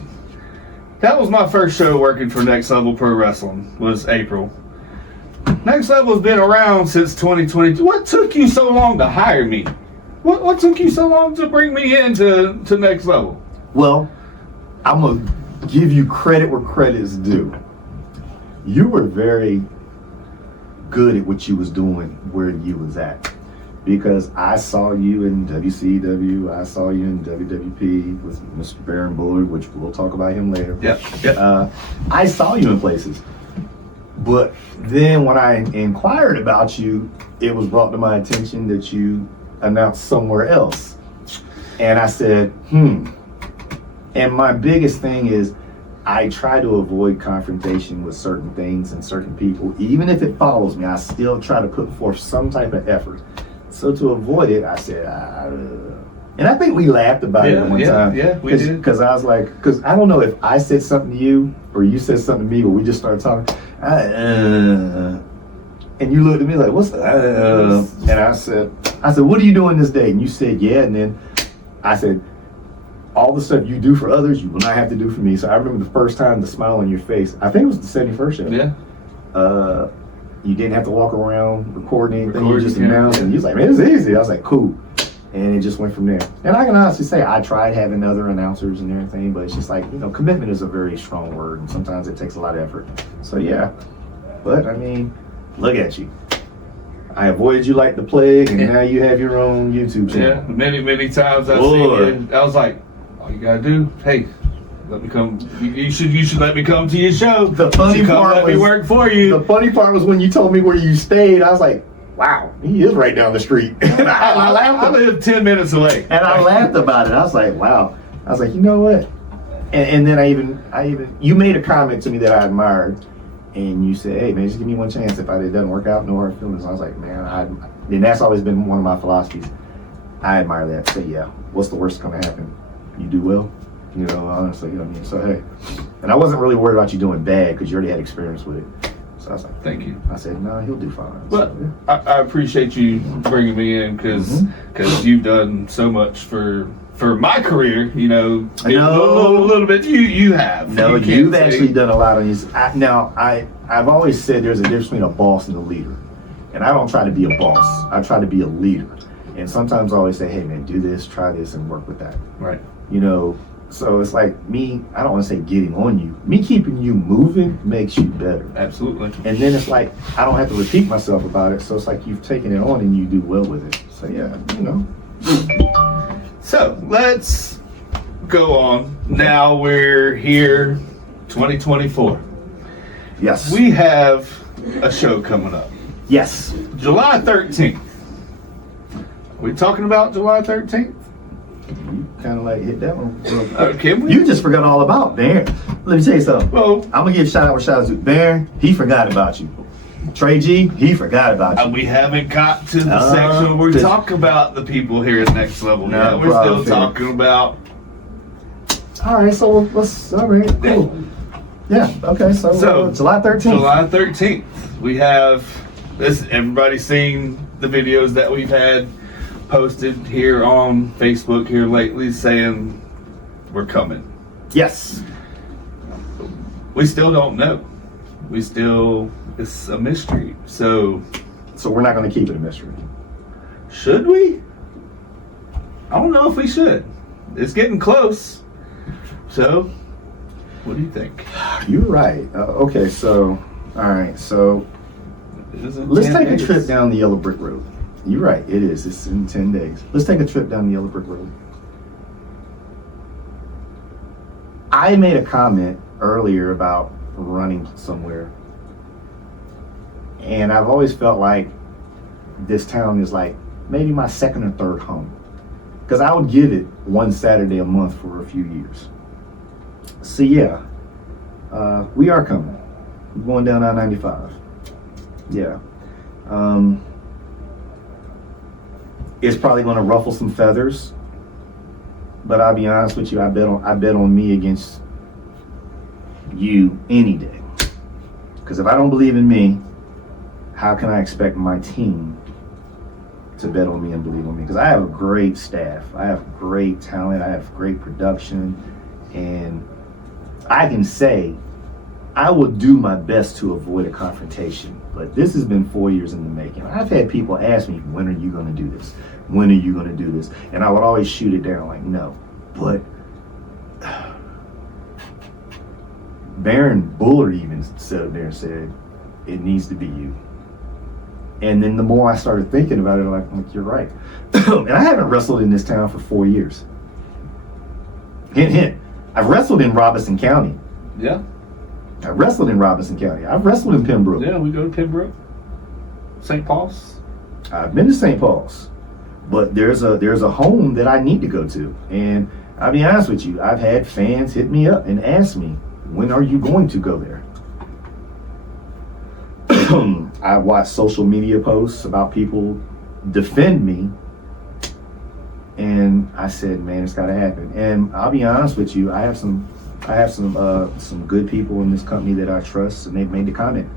That was my first show working for Next Level Pro Wrestling, was April. Next Level's been around since 2022. What took you so long to hire me? What took you so long to bring me into Next Level? Well, I'm going to give you credit where credit is due. You were very good at what you was doing where you was at. Because I saw you in WCW, I saw you in WWP with Mr. Baron Bullard, which we'll talk about him later. Yep. I saw you in places. But then when I inquired about you, it was brought to my attention that you announced somewhere else. And I said, And my biggest thing is, I try to avoid confrontation with certain things and certain people. Even if it follows me, I still try to put forth some type of effort. So to avoid it, I said, and I think we laughed about it one time. Yeah, we did. Because I was like, because I don't know if I said something to you or you said something to me, but we just started talking. And you looked at me like, what's that? And I said, what are you doing this day? And you said, yeah. And then I said, all the stuff you do for others, you will not have to do for me. So I remember the first time the smile on your face, I think it was the 71st show. Yeah. You didn't have to walk around recording anything. You just announced, and you was like, man, it's easy. I was like, cool. And it just went from there. And I can honestly say, I tried having other announcers and everything, but it's just like, you know, commitment is a very strong word, and sometimes it takes a lot of effort. So yeah. But I mean, look at you. I avoided you like the plague, and now you have your own YouTube channel. Yeah, many times I've seen you. I was like, all you gotta do, hey, let me come. You should let me come to your show. The funny part let was, me work for you. The funny part was when you told me where you stayed. I was like, wow, he is right down the street. And I laughed. I live 10 minutes away. And I laughed about it. I was like, wow. I was like, you know what? And then I even you made a comment to me that I admired, and you said, hey man, just give me one chance. If it doesn't work out, no hard feelings. I was like, man, and that's always been one of my philosophies. I admire that. So yeah, what's the worst gonna happen? You do well. You know, honestly, I mean, so hey. And I wasn't really worried about you doing bad because you already had experience with it. So I was like, thank you. I said, no, he'll do fine. Well, so, yeah. I appreciate you bringing me in because you've done so much for my career. You know, a little bit. You have. No, you've actually done a lot on these. I've always said there's a difference between a boss and a leader, and I don't try to be a boss. I try to be a leader. And sometimes I always say, hey man, do this, try this, and work with that. Right. You know. So it's like me, I don't want to say getting on you. Me keeping you moving makes you better. Absolutely. And then it's like, I don't have to repeat myself about it. So it's like you've taken it on and you do well with it. So yeah, you know. So let's go on. Now we're here, 2024. Yes. We have a show coming up. Yes. July 13th. We talking about July 13th? You kind of like hit that one. Can we? You just forgot all about Baron. Let me tell you something. Well, I'm going to give shout out where shout out to Baron. He forgot about you. Trey G, he forgot about you. We haven't got to the section where we talk about the people here at Next Level yet. We're still talking about. All right, so let's. All right, cool. Yeah. Okay. So July 13th. July 13th. We have this. Everybody's seen the videos that we've had posted here on Facebook here lately saying we're coming. Yes. We still don't know. It's a mystery. So we're not going to keep it a mystery. Should we? I don't know if we should. It's getting close. So, what do you think? You're right. Okay, so, all right, so Let's take a trip down the Yellow Brick Road. You're right, it is. It's in 10 days. Let's take a trip down the Yellow Brick Road. I made a comment earlier about running somewhere. And I've always felt like this town is like maybe my second or third home. Because I would give it one Saturday a month for a few years. So yeah, we are coming. We're going down I-95. Yeah. It's probably going to ruffle some feathers, but I'll be honest with you, I bet on me against you any day. Because if I don't believe in me, how can I expect my team to bet on me and believe on me? Because I have a great staff, I have great talent, I have great production, and I can say I will do my best to avoid a confrontation. But this has been 4 years in the making. I've had people ask me, when are you going to do this? When are you going to do this? And I would always shoot it down like, no. But Baron Bullard even sat up there and said, it needs to be you. And then the more I started thinking about it, I'm like, you're right. And I haven't wrestled in this town for 4 years. Hint, hint. I've wrestled in Robinson County. Yeah. I wrestled in Robinson County. I've wrestled in Pembroke. Yeah, we go to Pembroke. St. Paul's. I've been to St. Paul's. But there's a home that I need to go to. And I'll be honest with you, I've had fans hit me up and ask me, when are you going to go there? I watch social media posts about people defend me. And I said, man, it's got to happen. And I'll be honest with you, I have some good people in this company that I trust, and they've made the comment,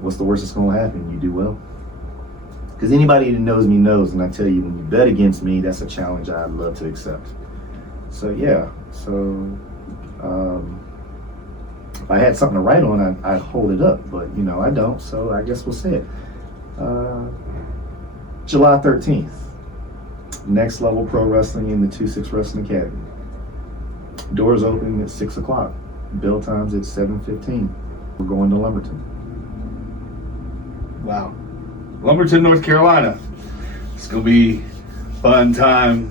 what's the worst that's going to happen? You do well. Because anybody that knows me knows, and I tell you, when you bet against me, that's a challenge I'd love to accept. So yeah, if I had something to write on, I'd hold it up, but I don't, so I guess we'll say it. July 13th, Next Level Pro Wrestling in the 2-6 Wrestling Academy. Doors opening at 6 o'clock. Bell times at 7:15. We're going to Lumberton. Wow. Lumberton, North Carolina. It's gonna be fun time.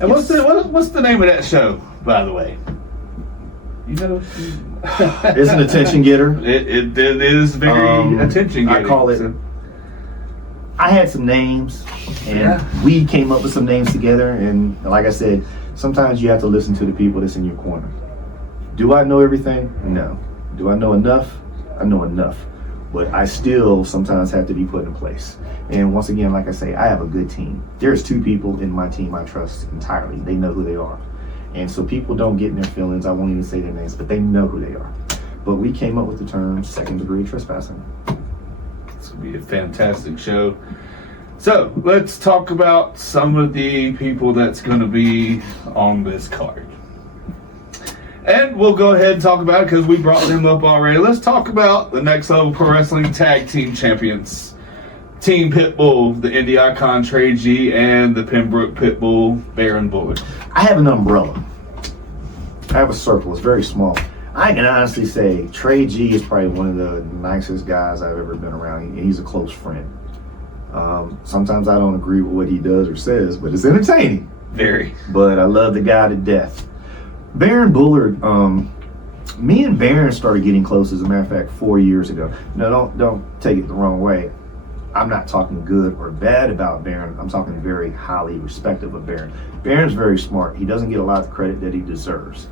And Yes. what's the name of that show, by the way? You know, It's an attention getter. It is very attention getting. I call it. I had some names, and we came up with some names together. And like I said, sometimes you have to listen to the people that's in your corner. Do I know everything? No. Do I know enough? I know enough. But I still sometimes have to be put in place. And once again, like I say, I have a good team. There's 2 people in my team I trust entirely. They know who they are. And so people don't get in their feelings. I won't even say their names, but they know who they are. But we came up with the term second-degree trespassing. It's going to be a fantastic show. So let's talk about some of the people that's going to be on this card. And we'll go ahead and talk about it because we brought them up already. Let's talk about the Next Level Pro Wrestling Tag Team Champions. Team Pitbull, the Indie Icon Trey G, and the Pembroke Pitbull, Baron Bullard. I have an umbrella. I have a circle. It's very small. I can honestly say Trey G is probably one of the nicest guys I've ever been around. He's a close friend. Sometimes I don't agree with what he does or says, but it's entertaining. Very. But I love the guy to death. Baron Bullard, me and Baron started getting close, as a matter of fact, 4 years ago. No, don't take it the wrong way. I'm not talking good or bad about Baron. I'm talking very highly respectful of Baron. Baron's very smart. He doesn't get a lot of credit that he deserves.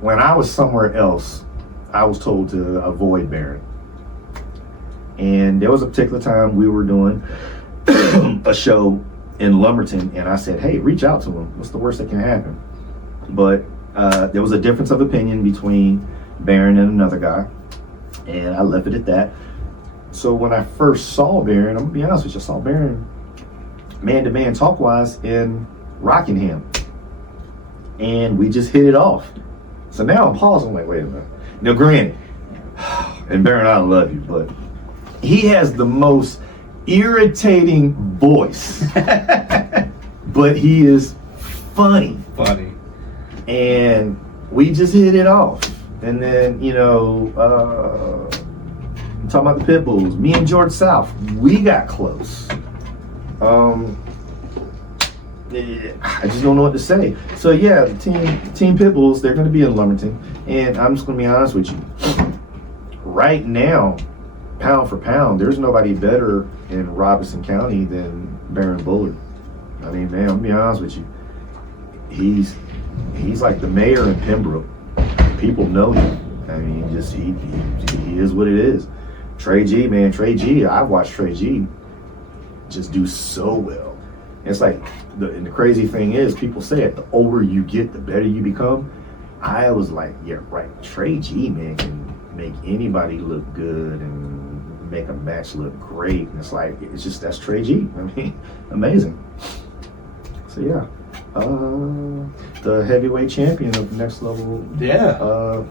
When I was somewhere else, I was told to avoid Baron. And there was a particular time we were doing a show in Lumberton, and I said, hey, reach out to him. What's the worst that can happen? But there was a difference of opinion between Baron and another guy, and I left it at that. So when I first saw Baron, I'm gonna be honest with you, I saw Baron man-to-man talk-wise in Rockingham, and we just hit it off. So now I'm pausing, like, wait a minute. Now granted, and Baron, I love you, but he has the most irritating voice, but he is funny. And we just hit it off. And then, I'm talking about the pit bulls. Me and George South, we got close. I just don't know what to say. So yeah, team pit bulls, they're going to be in Lumberton, and I'm just going to be honest with you. Right now, pound for pound, there's nobody better in Robeson County than Baron Bullard. I mean, man, I'm gonna be honest with you. He's like the mayor in Pembroke. People know him. I mean, just he is what it is. Trey G, man, Trey G. I've watched Trey G just do so well. It's like the crazy thing is, people say it. The older you get, the better you become. I was like, yeah, right. Trey G, man, can make anybody look good and make a match look great. And it's like, it's just, that's Trey G. I mean, amazing. So yeah, the heavyweight champion of Next Level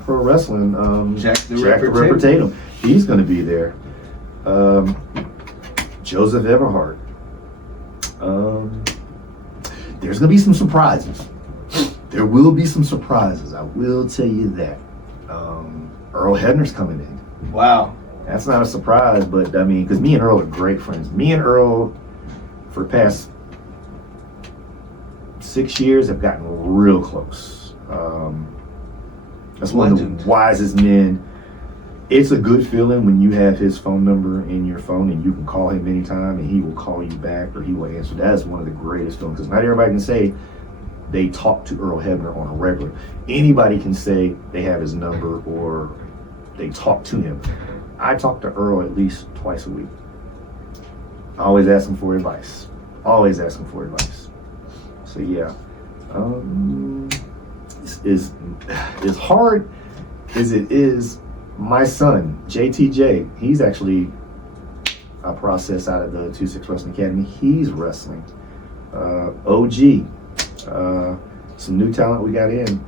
Pro Wrestling, Jack the Ripper Tatum. He's going to be there. Joseph Everhart. There's going to be some surprises. There will be some surprises. I will tell you that. Earl Hebner's coming in. Wow. That's not a surprise, but I mean, because me and Earl are great friends. Me and Earl, for the past 6 years, have gotten real close. That's one of the wisest men. It's a good feeling when you have his phone number in your phone and you can call him anytime and he will call you back or he will answer. That is one of the greatest feelings, because not everybody can say they talk to Earl Hebner on a regular. Anybody can say they have his number or they talk to him. I talk to Earl at least twice a week. I always ask him for advice. Always ask him for advice. So yeah, as hard as it is, my son, JTJ, he's actually a process out of the 2-6 Wrestling Academy. He's wrestling. OG, some new talent we got in.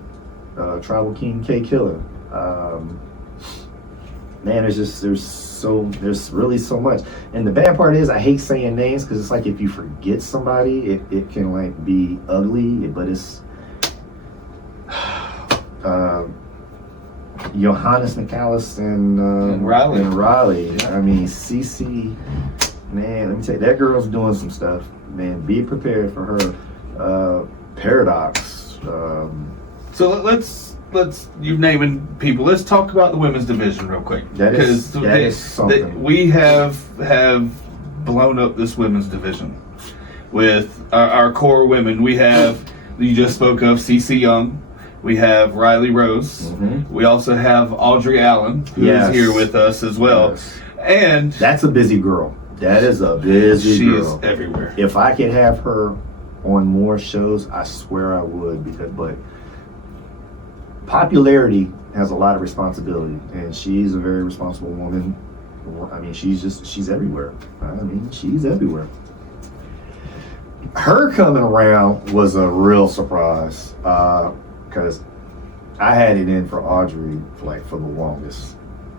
Tribal King K Killer. Man, there's really so much. And the bad part is I hate saying names because it's like if you forget somebody, it can like be ugly, but it's Johannes Nicalis and Riley. Yeah. I mean, CC, man, let me tell you, that girl's doing some stuff. Man, be prepared for her. Paradox. So let's you naming people. Let's talk about the women's division real quick. That is something. We have blown up this women's division with our core women. We have, you just spoke of, CeCe Young. We have Riley Rose. Mm-hmm. We also have Audrey Allen, who is here with us as well. Yes. And that's a busy girl. That is a busy girl. She is everywhere. If I could have her on more shows, I swear I would. But popularity has a lot of responsibility, and she's a very responsible woman. I mean, she's everywhere. I mean, she's everywhere. Her coming around was a real surprise, because I had it in for Audrey for the longest,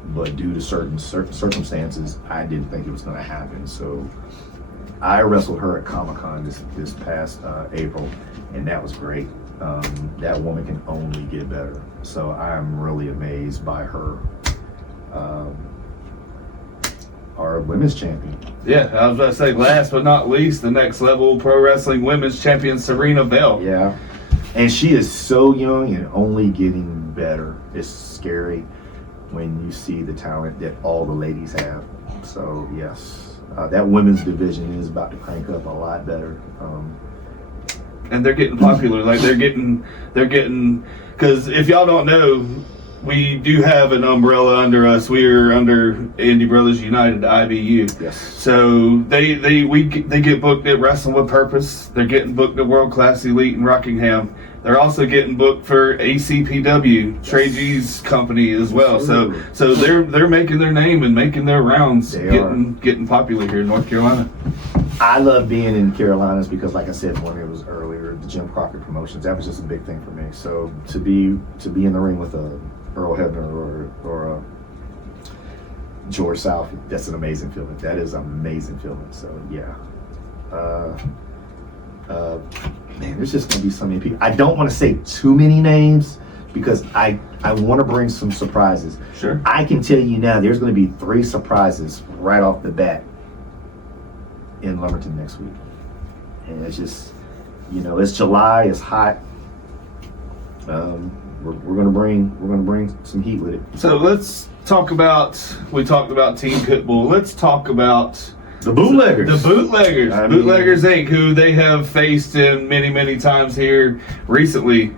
but due to certain circumstances, I didn't think it was going to happen. So I wrestled her at Comic-Con this past April, and that was great. That woman can only get better. So I'm really amazed by her. Our women's champion. Yeah, I was about to say, last but not least, the Next Level Pro Wrestling Women's Champion, Serena Bell. Yeah. And she is so young and only getting better. It's scary when you see the talent that all the ladies have. So, yes. That women's division is about to crank up a lot better. And they're getting popular. Like they're getting, because if y'all don't know, we do have an umbrella under us. We are under Indie Brothers United, IBU. Yes. So they get booked at Wrestling with Purpose. They're getting booked at World Class Elite in Rockingham. They're also getting booked for ACPW, Trey G's company as well. So they're making their name and making their rounds, getting popular here in North Carolina. I love being in Carolinas because, like I said when it was earlier, the Jim Crockett promotions, that was just a big thing for me. So to be in the ring with a Earl Hebner or George South, that's an amazing feeling. That is an amazing feeling. So yeah. Man, there's just gonna be so many people. I don't want to say too many names because I want to bring some surprises. Sure. I can tell you now, there's going to be 3 surprises right off the bat in Lumberton next week, and it's just, it's July, it's hot. We're gonna bring some heat with it. So let's talk about. We talked about Team Pitbull. Let's talk about the bootleggers. The bootleggers. Bootleggers Inc., who they have faced in many times here recently.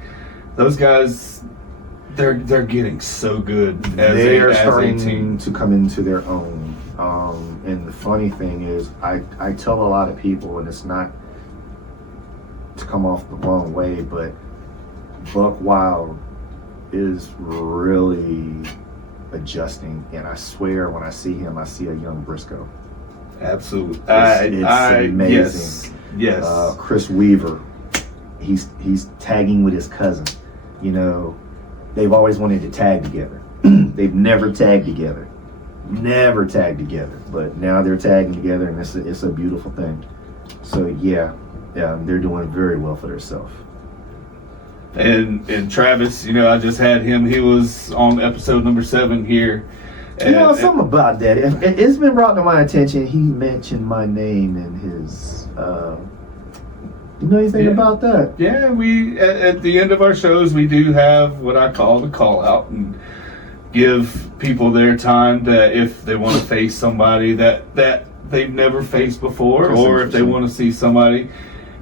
Those guys, they're getting so good. They are starting to come into their own. And the funny thing is, I tell a lot of people, and it's not to come off the wrong way, but Buck Wild is really adjusting, and I swear when I see him, I see a young Briscoe. Absolutely. It's amazing. Yes. Chris Weaver, he's tagging with his cousin. They've always wanted to tag together. They've never tagged together. But now they're tagging together, and it's a beautiful thing. So yeah, they're doing very well for themselves. And Travis, I just had him. He was on episode number 7 here. And, something about that. It's been brought to my attention. He mentioned my name in his. You know anything about that? Yeah, we at the end of our shows, we do have what I call the call out, and give people their time that if they want to face somebody that they've never faced before, or if they want to see somebody.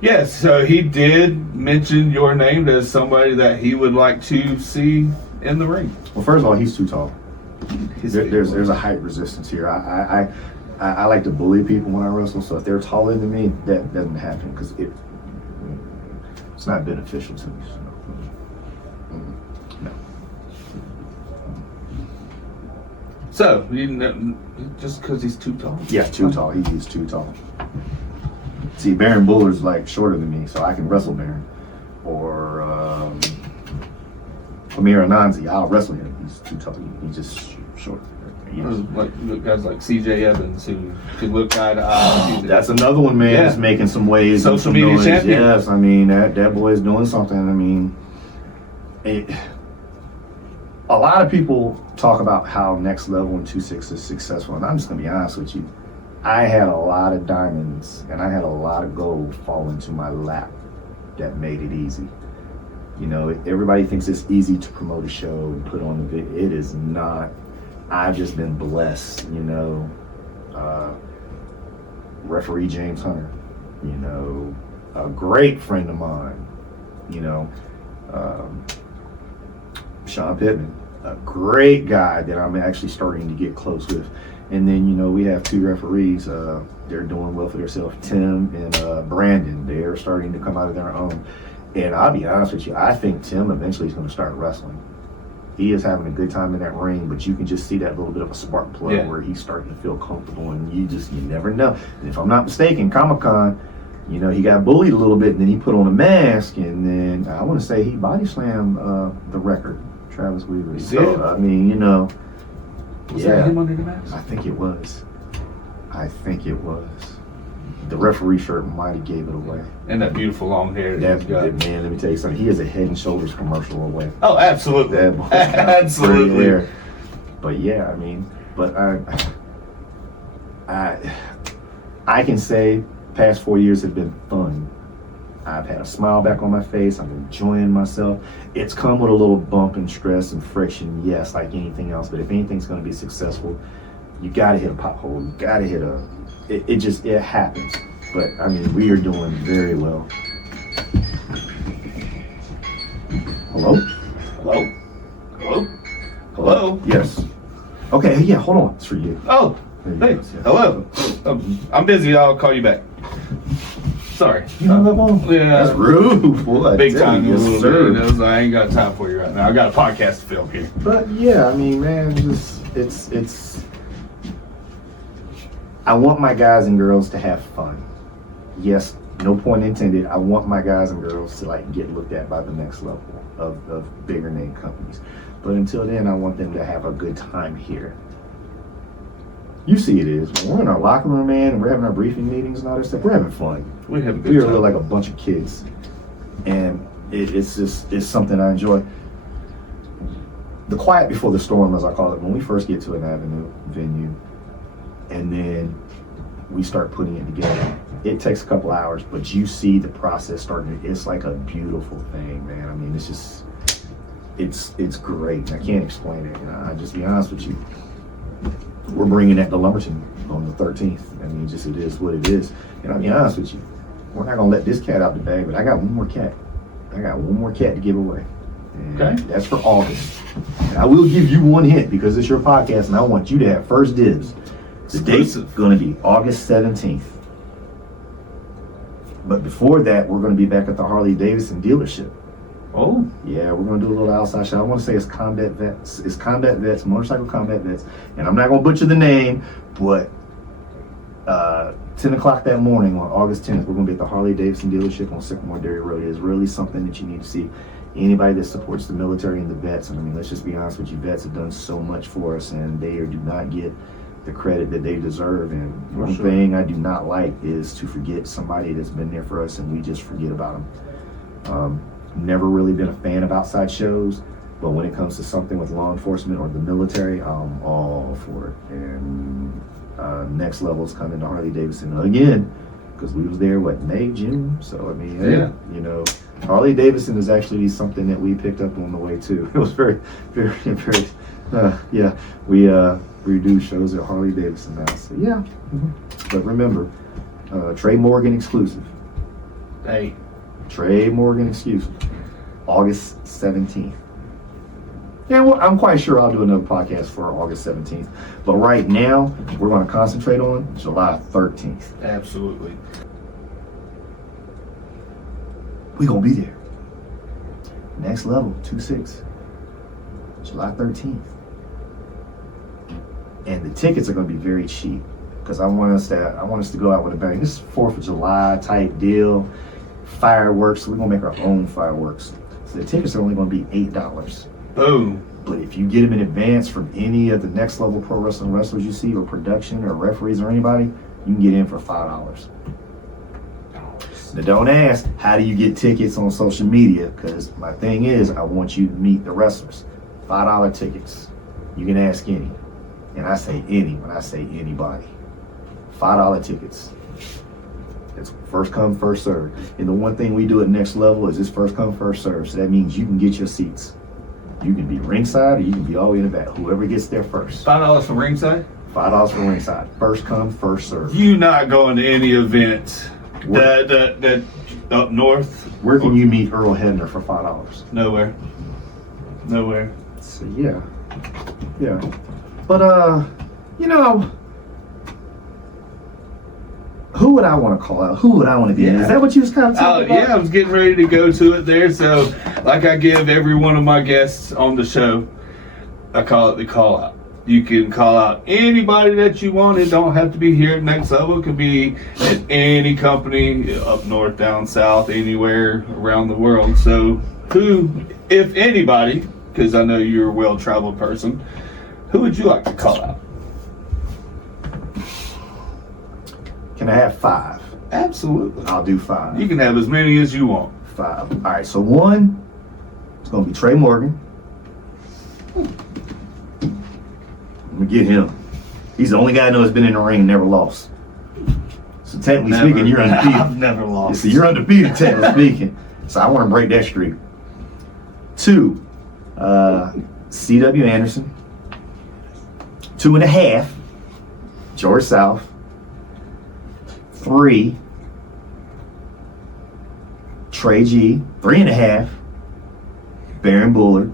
Yes, so he did mention your name as somebody that he would like to see in the ring. Well, first of all, he's too tall. There's a height resistance here. I like to bully people when I wrestle, so if they're taller than me, that doesn't happen because it's not beneficial to me. So, no. So, just because he's too tall? Yeah, too tall. He is too tall. See, Baron Buller's like shorter than me, so I can wrestle Baron. Or Amir Anansi, I'll wrestle him. He's too tall. He's just short. Like guys like CJ Evans who could look eye to eye. That's another one, man. That's making some waves. Social media noise. champion. Yes, I mean that boy is doing something. I mean, a lot of people talk about how Next Level and 2-6 is successful, and I'm just gonna be honest with you. I had a lot of diamonds and I had a lot of gold fall into my lap that made it easy. Everybody thinks it's easy to promote a show and put on the video. It is not. I've just been blessed, referee James Hunter, a great friend of mine, Sean Pittman, a great guy that I'm actually starting to get close with. And then, we have 2 referees. They're doing well for themselves. Tim and Brandon, they're starting to come out of their own. And I'll be honest with you, I think Tim eventually is going to start wrestling. He is having a good time in that ring, but you can just see that little bit of a spark plug where he's starting to feel comfortable, and you never know. And if I'm not mistaken, Comic-Con, he got bullied a little bit, and then he put on a mask, and then I want to say he body slammed the record, Travis Weaver. So, I mean, Was that him under the mask? I think it was. The referee shirt might have gave it away. And that beautiful long hair that he's got. Man, let me tell you something. He is a Head and Shoulders commercial away. Oh, absolutely. Absolutely. But yeah, I mean, I can say past 4 years have been fun. I've had a smile back on my face. I'm enjoying myself. It's come with a little bump and stress and friction, yes, like anything else. But if anything's going to be successful, you got to hit a pothole. You got to hit it happens. But I mean, we are doing very well. Hello? Hello? Hello? Hello? Yes. Okay, yeah, hold on. It's for you. Oh, thanks. Yeah. Hello. I'm busy. I'll call you back. Sorry. You hung up on? Yeah. That's rude, boy. Big time. Yes, sir. I ain't got time for you right now. I got a podcast to film here. But yeah, I mean, man, it's. I want my guys and girls to have fun. Yes, no point intended. I want my guys and girls to get looked at by the next level of bigger name companies. But until then, I want them to have a good time here. You see it is. When we're in our locker room, man, and we're having our briefing meetings and all this stuff, we're having fun. We have a good We time. are like a bunch of kids. And it's something I enjoy. the quiet before the storm, as I call it, when we first get to an avenue venue, and then we start putting it together. It takes a couple hours, but you see the process starting. It's like a beautiful thing, man. I mean, it's just, it's great. I can't explain it. I'll just be honest with you. We're bringing that to Lumberton on the 13th. I mean, just it is what it is. And I'll be honest with you. We're not gonna let this cat out the bag, but I got one more cat. I got one more cat to give away. And okay. That's for August. And I will give you one hint because it's your podcast, and I want you to have first dibs. The date's going to be August 17th. But before that, we're going to be back at the Harley Davidson dealership. Oh. Yeah, we're going to do a little outside show. I want to say it's Combat Vets. It's Combat Vets, Motorcycle Combat Vets. And I'm not going to butcher the name, but 10 o'clock that morning on August 10th, we're going to be at the Harley Davidson dealership on Sycamore Dairy Road. It is really something that you need to see. Anybody that supports the military and the vets, and I mean, let's just be honest with you, vets have done so much for us, and they do not get the credit that they deserve. And one thing I do not like is to forget somebody that's been there for us and we just forget about them. Never really been a fan of outside shows, but when it comes to something with law enforcement or the military, I'm all for it. And next level is coming to Harley Davidson again, because we was there May, June. So I mean, yeah, you know, Harley Davidson is actually something that we picked up on the way too. It was very, very, very. Yeah, we do shows at Harley Davidson now. So yeah, but remember, Trey Morgan exclusive. Hey, Trey Morgan exclusive, August 17th. Yeah, well, I'm quite sure I'll do another podcast for August 17th. But right now, we're going to concentrate on July 13th. Absolutely. We're going to be there. Next level, 2-6. July 13th. And the tickets are going to be very cheap because I want us to go out with a bang. This is 4th of July type deal. Fireworks. We're going to make our own fireworks. So the tickets are only going to be $8. Boom. But if you get them in advance from any of the next level pro wrestling wrestlers you see, or production, or referees, or anybody, you can get in for $5. Now don't ask, how do you get tickets on social media? Because my thing is, I want you to meet the wrestlers. $5 tickets. You can ask any. And I say any when I say anybody. $5 tickets. It's first come, first serve. And the one thing we do at Next Level is this first come, first serve. So that means you can get your seats. You can be ringside or you can be all the way in the back. Whoever gets there first. $5 for ringside? $5 for ringside. First come, first serve. You not going to any event that up north? Where can you meet Earl Hebner for $5? Nowhere. So yeah. But you know, who would I want to call out? Who would I want to be? Yeah. Is that what you was kind of talking about? Yeah, I was getting ready to go to it there. So, like I give every one of my guests on the show, I call it the call out. You can call out anybody that you want. It don't have to be here at Next Level. It could be at any company up north, down south, anywhere around the world. So, who, if anybody, because I know you're a well-traveled person, who would you like to call out? Can I have 5? Absolutely. I'll do 5. You can have as many as you want. 5. All right, so 1, it's going to be Trey Morgan. I'm going to get him. He's the only guy I know that's been in the ring and never lost. So technically speaking, you're undefeated. I've never lost. So you're undefeated, technically speaking. So I want to break that streak. 2, C.W. Anderson. 2.5, George South. 3, Trey G. 3.5, Baron Bullard.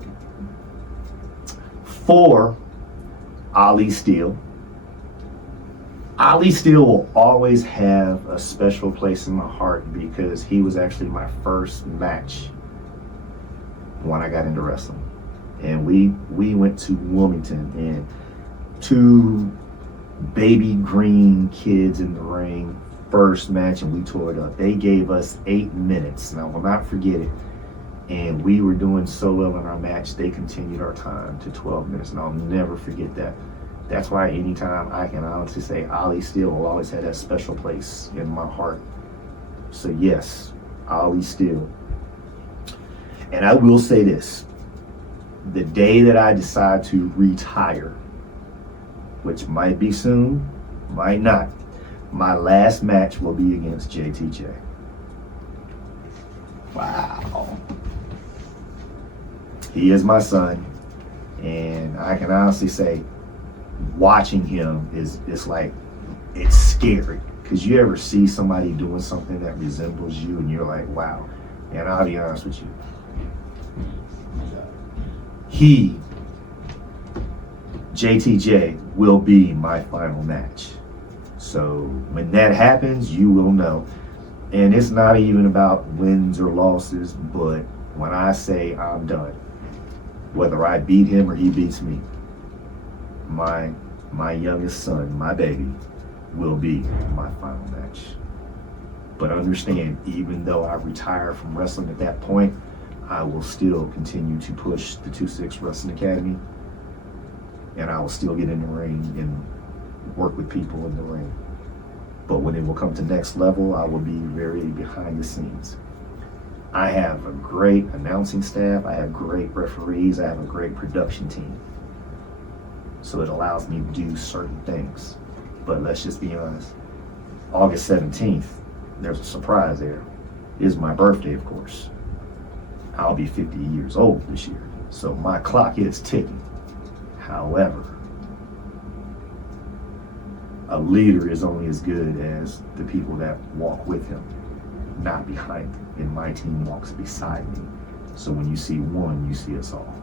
4, Ali Steele. Ali Steele will always have a special place in my heart because he was actually my first match when I got into wrestling. And we went to Wilmington, and 2 baby green kids in the ring, first match, and we tore it up. They gave us 8 minutes, and I will not forget it. And we were doing so well in our match, they continued our time to 12 minutes, and I'll never forget that. That's why anytime I can honestly say Ali Steele will always have that special place in my heart. So yes, Ali Steele. And I will say this. the day that I decide to retire, which might be soon, might not, my last match will be against JTJ. Wow. He is my son, and I can honestly say, watching him is like, it's scary. Because you ever see somebody doing something that resembles you, and you're like, wow. And I'll be honest with you, JTJ will be my final match. So when that happens, you will know. And it's not even about wins or losses, but when I say I'm done, whether I beat him or he beats me, my youngest son, my baby, will be my final match. But understand, even though I retire from wrestling at that point, I will still continue to push the 2-6 Wrestling Academy, and I will still get in the ring and work with people in the ring. But when it will come to next level, I will be very behind the scenes. I have a great announcing staff, I have great referees, I have a great production team. So it allows me to do certain things. But let's just be honest, August 17th, there's a surprise there. It is my birthday, of course. I'll be 50 years old this year, so my clock is ticking. However, a leader is only as good as the people that walk with him, not behind him. And my team walks beside me. So when you see one, you see us all.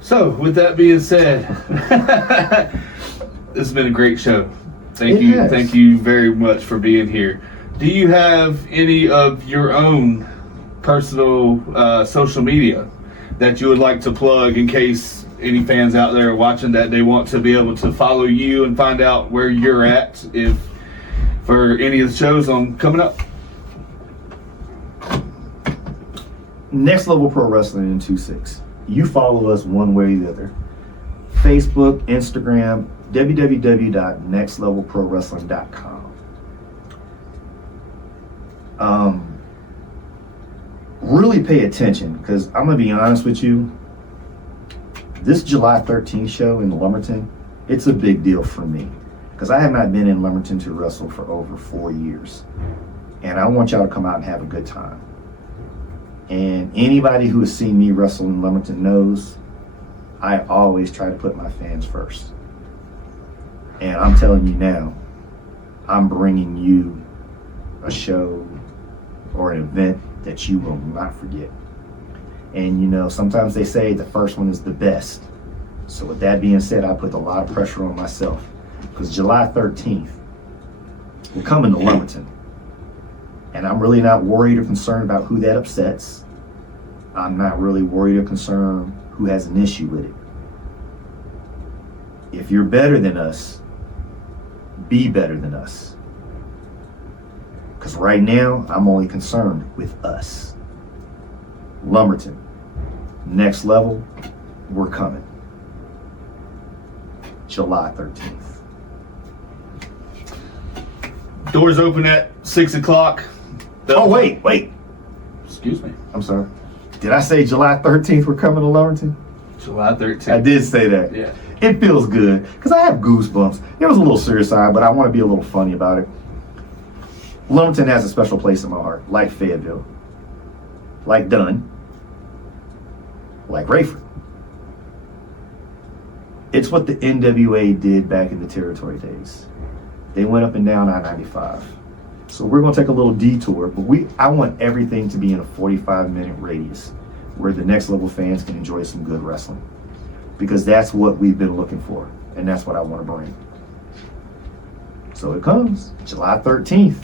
So, with that being said, this has been a great show. Thank you very much for being here. Do you have any of your own personal social media that you would like to plug in case any fans out there are watching that they want to be able to follow you and find out where you're at if for any of the shows on coming up? Next Level Pro Wrestling in 2-6. You follow us one way or the other. Facebook, Instagram, www.nextlevelprowrestling.com. Really pay attention, because I'm going to be honest with you, this July 13th show in Lumberton, it's a big deal for me, because I have not been in Lumberton to wrestle for over 4 years. And I want y'all to come out and have a good time. And anybody who has seen me wrestle in Lumberton knows I always try to put my fans first. And I'm telling you now, I'm bringing you a show or an event that you will not forget. And you know, sometimes they say the first one is the best. So with that being said, I put a lot of pressure on myself, because July 13th, we're coming to Lumberton. And I'm really not worried or concerned about who that upsets. I'm not really worried or concerned who has an issue with it. If you're better than us, be better than us. Because right now, I'm only concerned with us. Lumberton, Next Level, we're coming. July 13th. Doors open at 6 o'clock. Oh, wait. Excuse me. I'm sorry. Did I say July 13th we're coming to Lumberton? July 13th. I did say that. Yeah. It feels good, because I have goosebumps. It was a little serious side, but I want to be a little funny about it. Lumberton has a special place in my heart, like Fayetteville, like Dunn, like Rayford. It's what the NWA did back in the territory days. They went up and down I-95. So we're going to take a little detour, but I want everything to be in a 45-minute radius where the Next Level fans can enjoy some good wrestling. Because that's what we've been looking for, and that's what I want to bring. So it comes, July 13th.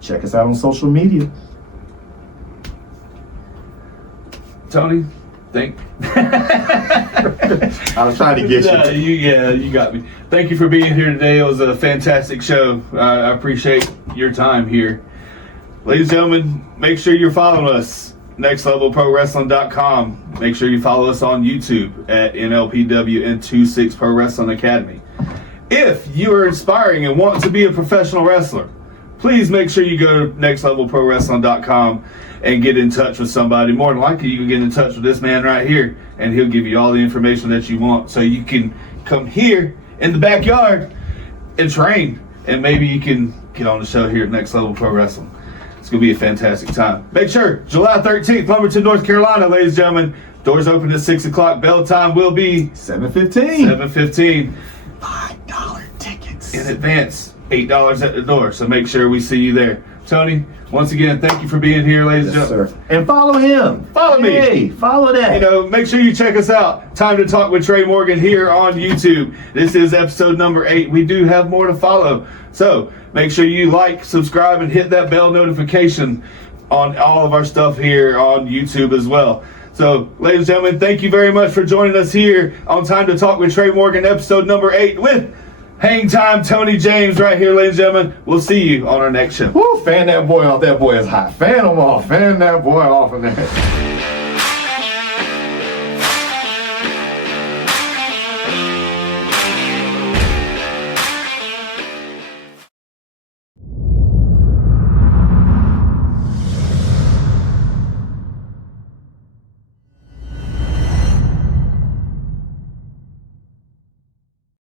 Check us out on social media. Tony, I was trying to get you. You got me. Thank you for being here today. It was a fantastic show. I appreciate your time here. Ladies and gentlemen, make sure you're following us, nextlevelprowrestling.com. Make sure you follow us on YouTube at NLPW and 2-6 Pro Wrestling Academy. If you are inspiring and want to be a professional wrestler, please make sure you go to nextlevelprowrestling.com and get in touch with somebody. More than likely, you can get in touch with this man right here, and he'll give you all the information that you want, so you can come here in the backyard and train, and maybe you can get on the show here at Next Level Pro Wrestling. It's going to be a fantastic time. Make sure, July 13th, Lumberton, North Carolina, ladies and gentlemen. Doors open at 6 o'clock. Bell time will be 7:15. 7:15. $5 tickets. In advance, $8 at the door. So make sure we see you there. Tony, once again, thank you for being here, ladies and gentlemen. Sir. And follow him. Follow me. Hey, follow that. You know, make sure you check us out. Time to Talk with Trey Morgan here on YouTube. This is episode number 8. We do have more to follow. So make sure you like, subscribe, and hit that bell notification on all of our stuff here on YouTube as well. So, ladies and gentlemen, thank you very much for joining us here on Time to Talk with Trey Morgan, episode number 8 with Hangtyme Tony James right here, ladies and gentlemen. We'll see you on our next show. Woo, fan that boy off. That boy is hot. Fan him off. Fan that boy off of that.